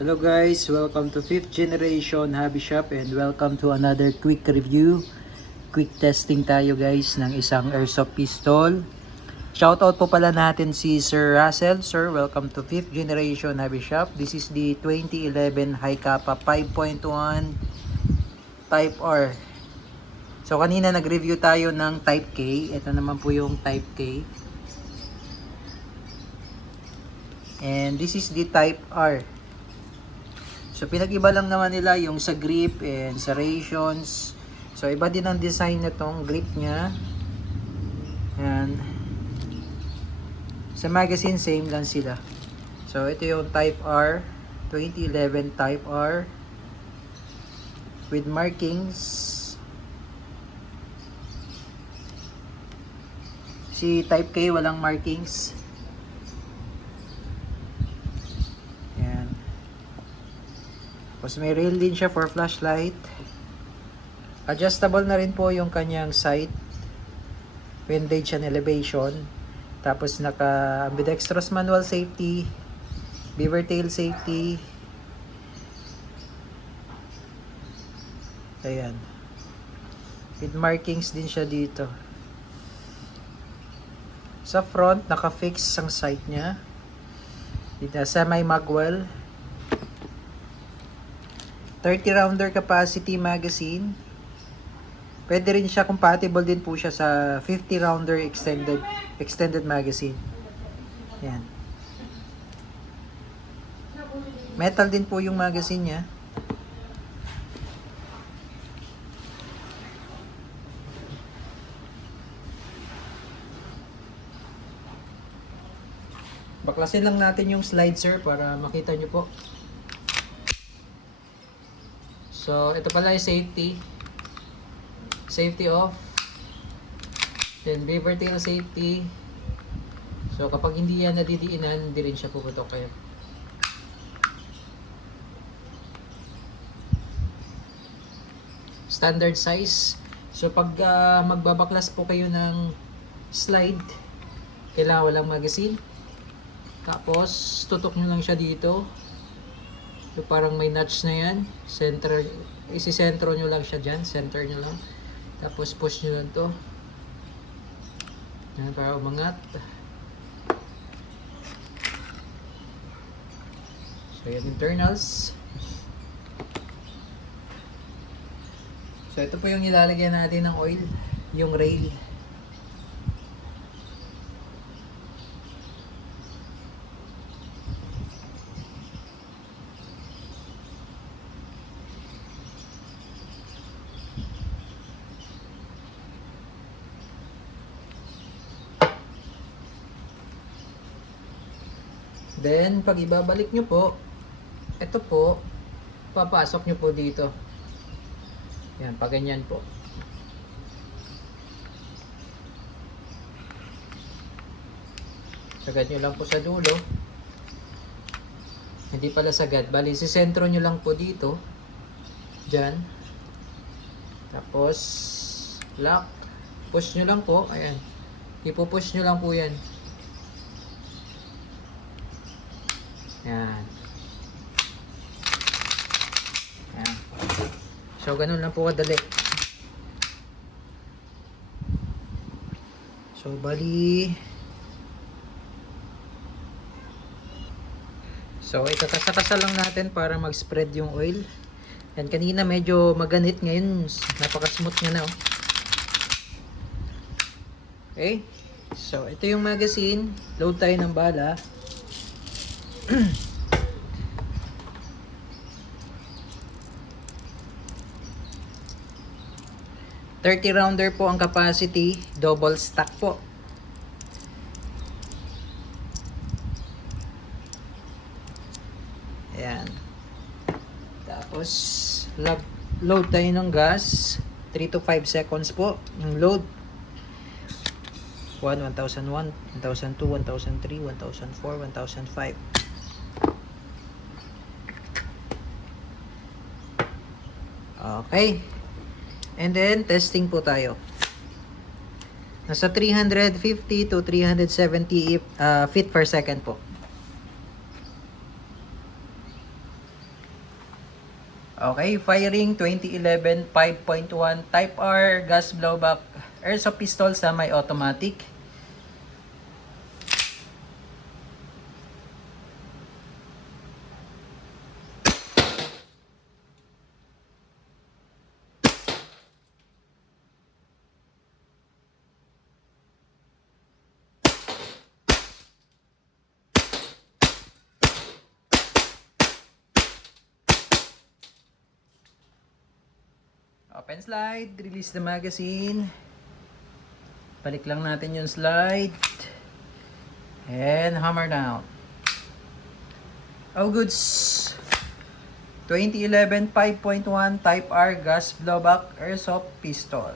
Hello guys, welcome to 5th generation hobby shop and welcome to another quick review. Quick testing tayo guys ng isang airsoft pistol. Shoutout po pala natin si Sir Russell. Sir, welcome to 5th generation hobby shop. This is the 2011 High Kappa 5.1 Type R. So kanina nag-review tayo ng Type K. Ito naman po yung Type K. And this is the Type R. So pinag-iba lang naman nila yung sa grip and sa rations. So iba din ang design na tong grip niya. And sa magazine same lang sila. So ito yung Type R, 2011 Type R with markings. Si Type K walang markings. Tapos may rail din siya for flashlight. Adjustable na rin po yung kanyang sight, windage and elevation. Tapos naka ambidextrous manual safety, beaver tail safety. Ayan. With markings din siya dito. Sa front, naka-fix ang sight niya. Dito, semi-magwell. 30 rounder capacity magazine. Pwede rin siya, compatible din po siya sa 50 rounder extended magazine. Yan. Metal din po yung magazine niya. Baklasin lang natin yung slide sir para makita nyo po. So, ito pala yung safety. Safety off. Then, beaver tail safety. So, kapag hindi yan nadidiinan, hindi rin siya puputok kayo. Standard size. So, pag magbabaklas po kayo ng slide, kailangan walang magazine. Tapos, tutok nyo lang siya dito. So, parang may notch na yan. Isi-sentro nyo lang siya dyan. Center nyo lang. Tapos push nyo lang to. Yan, para umangat. So, yan internals. So, ito po yung ilalagyan natin ng oil. Yung rail. Then, pag ibabalik nyo po, ito po, papasok nyo po dito. Yan, pag ganyan po. Sagad nyo lang po sa dulo. Hindi pala sagad. Bali, sisentro nyo lang po dito. Diyan. Tapos, lock. Push nyo lang po. Ayan. Ipo-push nyo lang po yan. Yan. Yan. So, ganun lang po kadali. So, bali. So, itatasa-tasa lang natin para mag-spread yung oil. Yan, kanina medyo maganit. Ngayon, napaka-smooth niya na. Oh. Okay. So, ito yung magazine. Load tayo ng bala. 30 rounder po ang capacity, double stack po. Ayan. Tapos load tayo ng gas, 3 to 5 seconds po yung load. 1, 1001, 1002, 1003, 1004, 1005. Okay. And then, testing po tayo. Nasa 350 to 370 feet per second po. Okay, firing 2011 5.1 Type R gas blowback airsoft pistol sa may automatic. Open slide, release the magazine. Balik lang natin yung slide. And hammer down. All goods. 2011 5.1 Type R gas blowback airsoft pistol.